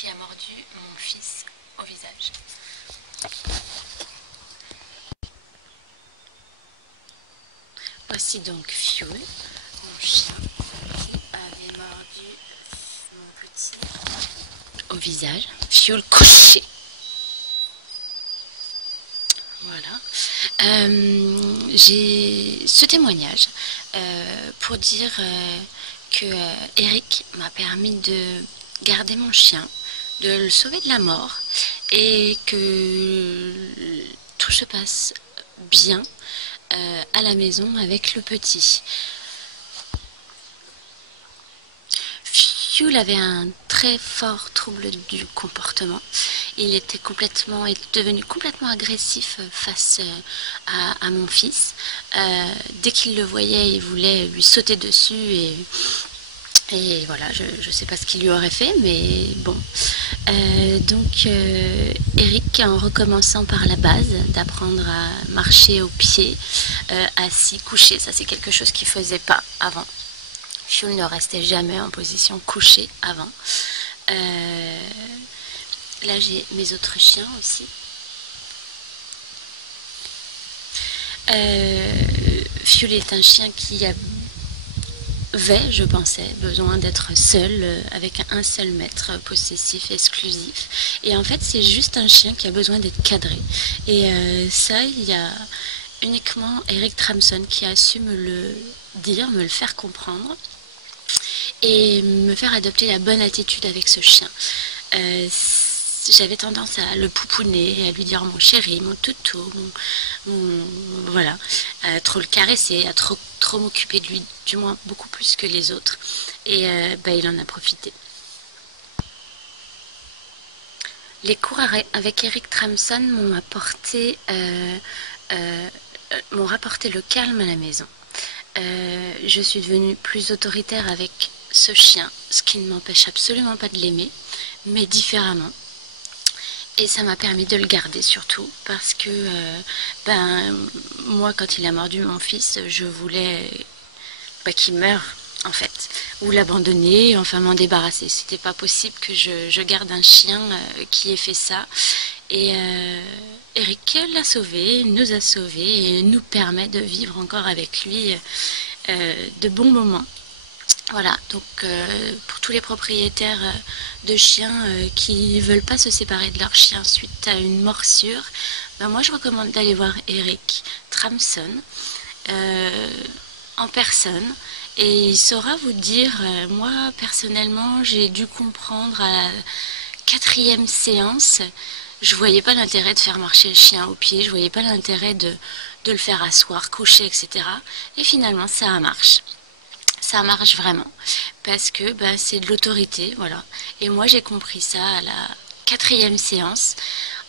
qui a mordu mon fils au visage. Voici donc Fioul, mon chien, qui avait mordu mon petit au visage. Fioul couché. Voilà. J'ai ce témoignage pour dire que Eric m'a permis de garder mon chien, de le sauver de la mort et que tout se passe bien à la maison avec le petit. Fioul avait un très fort trouble du comportement. Il était devenu complètement agressif face à mon fils. Dès qu'il le voyait, il voulait lui sauter dessus et voilà, je ne sais pas ce qu'il lui aurait fait, mais bon. Donc Eric, en recommençant par la base, d'apprendre à marcher au pied, assis, couché, ça c'est quelque chose qu'il ne faisait pas avant. Fioul ne restait jamais en position couchée avant. Là j'ai mes autres chiens aussi. Fioul est un chien qui avait, je pensais, besoin d'être seul, avec un seul maître possessif, exclusif. Et en fait, c'est juste un chien qui a besoin d'être cadré. Et ça, il y a uniquement Eric Tramson qui a su me le dire, me le faire comprendre et me faire adopter la bonne attitude avec ce chien. J'avais tendance à le pouponner, à lui dire mon chéri, mon toutou, voilà, à trop le caresser, à trop m'occuper de lui, du moins beaucoup plus que les autres. Et il en a profité. Les cours avec Eric Tramson m'ont rapporté le calme à la maison. Je suis devenue plus autoritaire avec ce chien, ce qui ne m'empêche absolument pas de l'aimer, mais différemment. Et ça m'a permis de le garder surtout parce que moi quand il a mordu mon fils, je voulais qu'il meure en fait, ou l'abandonner, enfin m'en débarrasser. C'était pas possible que je garde un chien qui ait fait ça. Et Eric l'a sauvé, nous a sauvés et nous permet de vivre encore avec lui de bons moments. Voilà, donc pour tous les propriétaires de chiens qui ne veulent pas se séparer de leur chien suite à une morsure, moi je recommande d'aller voir Eric Tramson en personne et il saura vous dire, moi personnellement j'ai dû comprendre à la 4e séance, je voyais pas l'intérêt de faire marcher le chien au pied, je voyais pas l'intérêt de le faire asseoir, coucher, etc. Et finalement ça marche. Ça marche vraiment parce que c'est de l'autorité, voilà. Et moi j'ai compris ça à la 4e séance.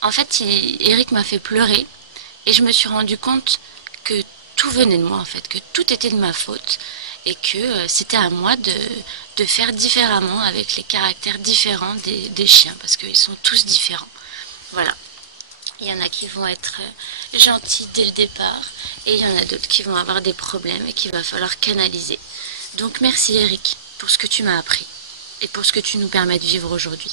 En fait, Eric m'a fait pleurer et je me suis rendu compte que tout venait de moi en fait, que tout était de ma faute et que c'était à moi de faire différemment avec les caractères différents des chiens parce qu'ils sont tous différents. Voilà. Il y en a qui vont être gentils dès le départ et il y en a d'autres qui vont avoir des problèmes et qu'il va falloir canaliser. Donc merci Eric pour ce que tu m'as appris et pour ce que tu nous permets de vivre aujourd'hui.